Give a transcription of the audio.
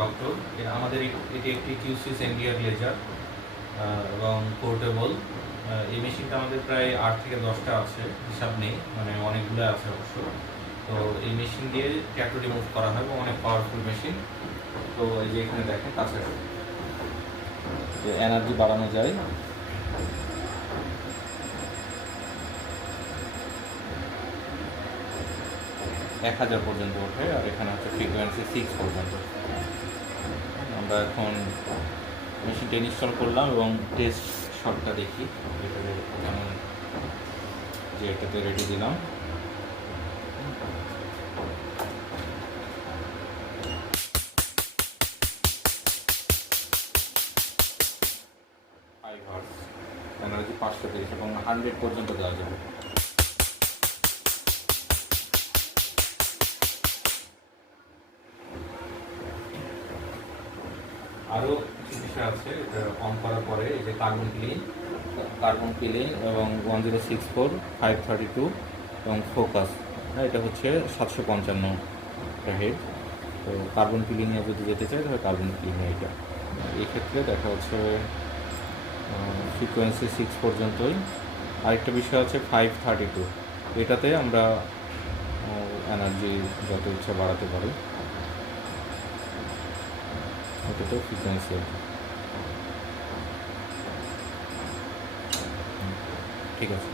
Doctor. আমাদের এটি একটি কিউসি সেন্ডিয়ার লেজার এবং পোর্টেবল। এই মেশিনটা আমাদের প্রায় 8 থেকে 10টা আছে, হিসাব নেই, মানে অনেকগুলো আছে অবশ্য। তো এই মেশিন দিয়ে ট্যাটু রিমুভ করা হয় এবং অনেক পাওয়ারফুল মেশিন। তো এই যে এখানে দেখেন কাছে এনার্জি বাড়ানো যায়। এক 1000 পর্যন্ত ওঠে, আর এখানে হচ্ছে ফ্রিকোয়েন্সি 6 পর্যন্ত। আমরা এখন মেশিনটা ইনস্টল করলাম এবং টেস্ট শটটা দেখি এটাতে কেমন, যে এটাতে রেডি দিলাম। এনার্জি 530 এবং 100 পর্যন্ত দেওয়া যাবে। আরও কিছু বিষয় আছে, এটা অন করার পরে এই যে কার্বন ক্লিন এবং 1064, 532 এবং ফোকাস, এটা হচ্ছে 755 হেড। তো কার্বন ক্লিনে যদি যেতে চাই তাহলে কার্বন ক্লিনে এটা। এই ক্ষেত্রে দেখা হচ্ছে ফ্রিকোয়েন্সি 6 পর্যন্তই। আরেকটা বিষয় আছে 532, এটাতে আমরা এনার্জি যত ইচ্ছা বাড়াতে পারি। এটাতে ফ্রিকোয়েন্সি ঠিক আছে।